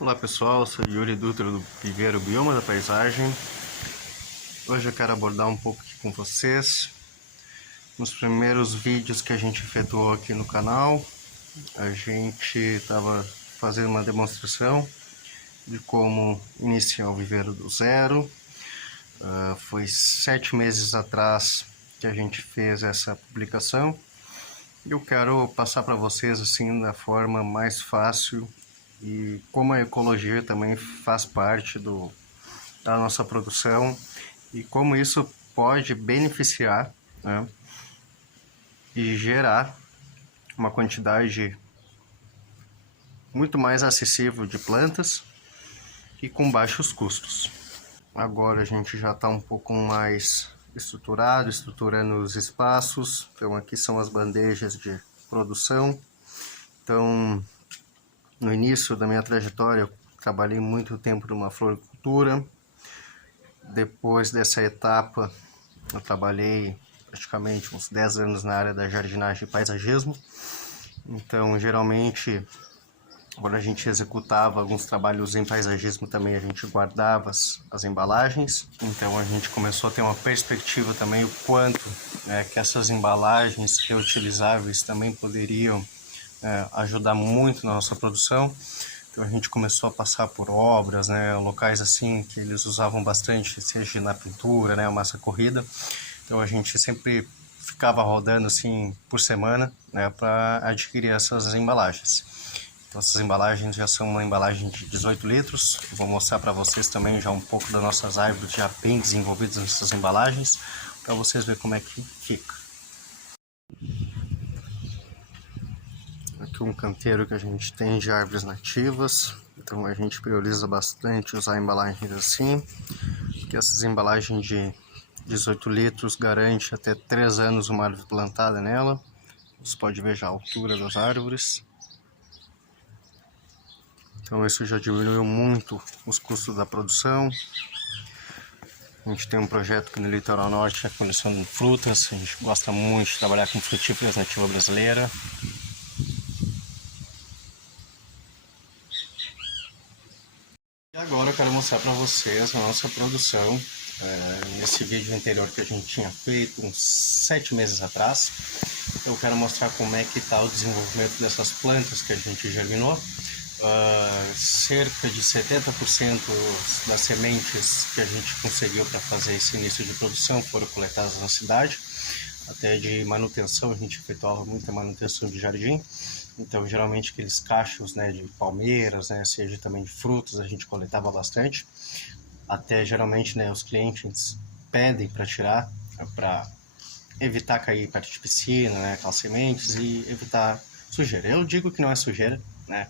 Olá pessoal, sou Yuri Dutra do Viveiro Bioma da Paisagem. Hoje eu quero abordar um pouco aqui com vocês. Nos primeiros vídeos que a gente efetuou aqui no canal, a gente estava fazendo uma demonstração de como iniciar o viveiro do zero. Foi 7 meses atrás que a gente fez essa publicação. E eu quero passar para vocês assim da forma mais fácil e como a ecologia também faz parte da nossa produção e como isso pode beneficiar, né, e gerar uma quantidade muito mais acessível de plantas e com baixos custos. Agora a gente já está um pouco mais estruturando os espaços. Então aqui são as bandejas de produção. Então no início da minha trajetória eu trabalhei muito tempo numa floricultura. Depois dessa etapa eu trabalhei praticamente uns 10 anos na área da jardinagem e paisagismo. Então geralmente quando a gente executava alguns trabalhos em paisagismo também a gente guardava as embalagens. Então a gente começou a ter uma perspectiva também o quanto que essas embalagens reutilizáveis também poderiam ajudar muito na nossa produção. Então a gente começou a passar por obras, locais assim que eles usavam bastante, seja na pintura, a massa corrida. Então a gente sempre ficava rodando assim por semana, para adquirir essas embalagens. Então essas embalagens já são uma embalagem de 18 litros. Eu vou mostrar para vocês também já um pouco das nossas árvores já bem desenvolvidas nessas embalagens, para vocês verem como é que fica. Aqui um canteiro que a gente tem de árvores nativas. Então a gente prioriza bastante usar embalagens assim, porque essas embalagens de 18 litros garante até 3 anos uma árvore plantada nela. Você pode ver já a altura das árvores. Então isso já diminuiu muito os custos da produção. A gente tem um projeto aqui no Litoral Norte, a coleção de frutas. A gente gosta muito de trabalhar com frutíferas nativa brasileira. E agora eu quero mostrar para vocês a nossa produção nesse vídeo anterior que a gente tinha feito uns 7 meses atrás. Eu quero mostrar como é que está o desenvolvimento dessas plantas que a gente germinou. Cerca de 70% das sementes que a gente conseguiu para fazer esse início de produção foram coletadas na cidade. Até de manutenção, a gente efetuava muita manutenção de jardim. Então geralmente aqueles cachos de palmeiras, seja também de frutas, a gente coletava bastante. Até geralmente os clientes pedem para tirar, para evitar cair perto de piscina, aquelas sementes, e evitar sujeira. Eu digo que não é sujeira, é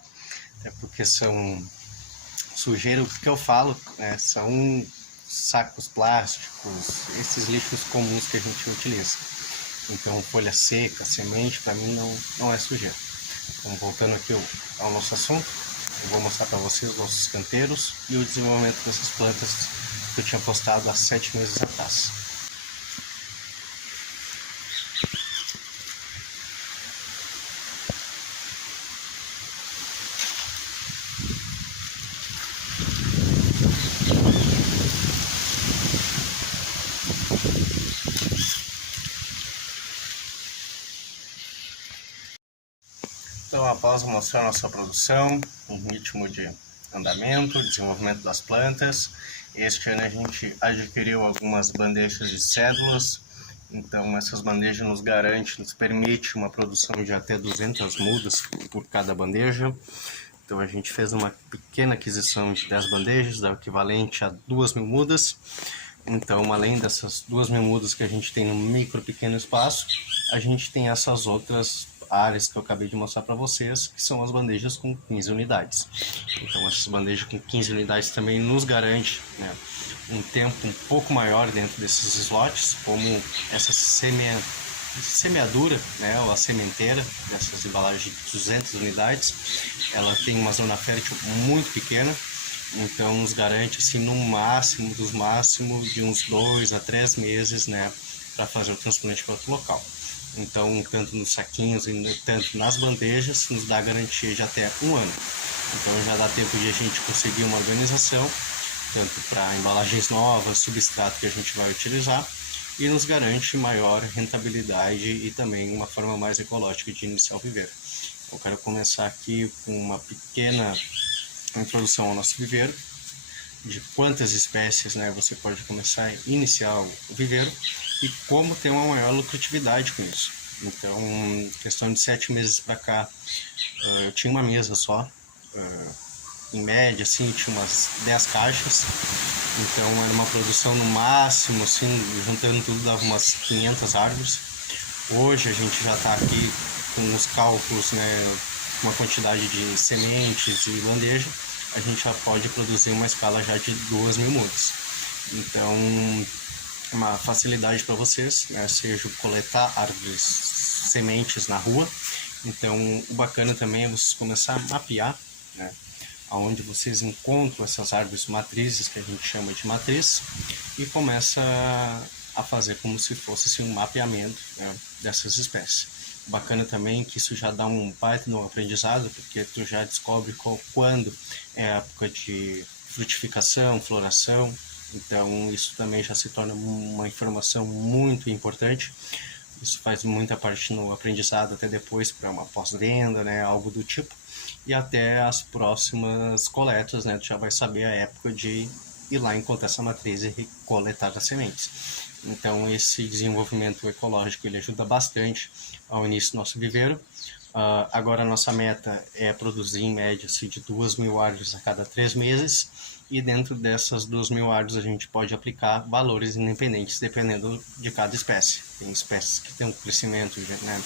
porque são sujeira, o que eu falo, são sacos plásticos, esses lixos comuns que a gente utiliza. Então folha seca, semente, para mim não é sujeira. Então voltando aqui ao nosso assunto, eu vou mostrar para vocês os nossos canteiros e o desenvolvimento dessas plantas que eu tinha postado há 7 meses atrás. Então, após mostrar nossa produção, em ritmo de andamento, desenvolvimento das plantas, este ano a gente adquiriu algumas bandejas de cédulas. Então, essas bandejas nos permite uma produção de até 200 mudas por cada bandeja. Então, a gente fez uma pequena aquisição de 10 bandejas, dá o equivalente a 2.000 mudas. Então, além dessas 2.000 mudas que a gente tem no pequeno espaço, a gente tem essas outras áreas que eu acabei de mostrar para vocês, que são as bandejas com 15 unidades. Então essas bandejas com 15 unidades também nos garante um tempo um pouco maior dentro desses slots, como essa semeadura, ou a sementeira dessas embalagens de 200 unidades, ela tem uma zona fértil muito pequena. Então nos garante assim no máximo dos máximos de uns 2 a 3 meses para fazer o transplante para outro local. Então tanto nos saquinhos e tanto nas bandejas nos dá garantia de até 1 ano. Então já dá tempo de a gente conseguir uma organização, tanto para embalagens novas, substrato que a gente vai utilizar, e nos garante maior rentabilidade e também uma forma mais ecológica de iniciar o viveiro. Eu quero começar aqui com uma pequena introdução ao nosso viveiro, de quantas espécies, né, você pode começar a iniciar o viveiro e como ter uma maior lucratividade com isso. Então, questão de 7 meses para cá, eu tinha uma mesa só, em média, assim, tinha umas 10 caixas, então era uma produção no máximo, assim, juntando tudo dava umas 500 árvores. Hoje a gente já está aqui com os cálculos, né, uma quantidade de sementes e bandeja, a gente já pode produzir uma escala já de 2.000 mudas. Então, uma facilidade para vocês, né, seja coletar árvores, sementes na rua. Então, o bacana também é vocês começar a mapear, né, aonde vocês encontram essas árvores matrizes, que a gente chama de matriz, e começa a fazer como se fosse assim, um mapeamento, né, dessas espécies. Bacana também que isso já dá um baita no aprendizado, porque tu já descobre quando é a época de frutificação, floração, então isso também já se torna uma informação muito importante. Isso faz muita parte no aprendizado até depois para uma pós-venda, né, algo do tipo. E até as próximas coletas, né, tu já vai saber a época de ir lá encontrar essa matriz e coletar as sementes. Então esse desenvolvimento ecológico ele ajuda bastante ao início do nosso viveiro. Agora a nossa meta é produzir em média assim, de 2.000 árvores a cada 3 meses, e dentro dessas 2.000 árvores a gente pode aplicar valores independentes dependendo de cada espécie. Tem espécies que têm um crescimento, né,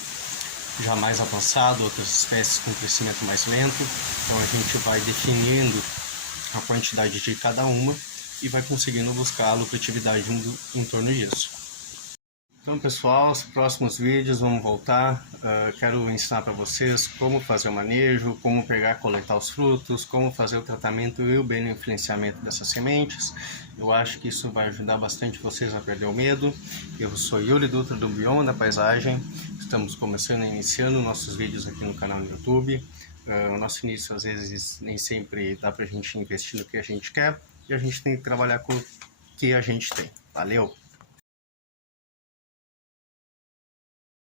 já mais avançado, outras espécies com crescimento mais lento. Então a gente vai definindo a quantidade de cada uma e vai conseguindo buscar a lucratividade em torno disso. Então pessoal, os próximos vídeos vamos voltar, quero ensinar para vocês como fazer o manejo, como pegar, coletar os frutos, como fazer o tratamento e o beneficiamento dessas sementes. Eu acho que isso vai ajudar bastante vocês a perder o medo. Eu sou Yuri Dutra do Bioma da Paisagem, estamos começando e iniciando nossos vídeos aqui no canal no YouTube. O nosso início às vezes nem sempre dá para a gente investir no que a gente quer, e a gente tem que trabalhar com o que a gente tem. Valeu!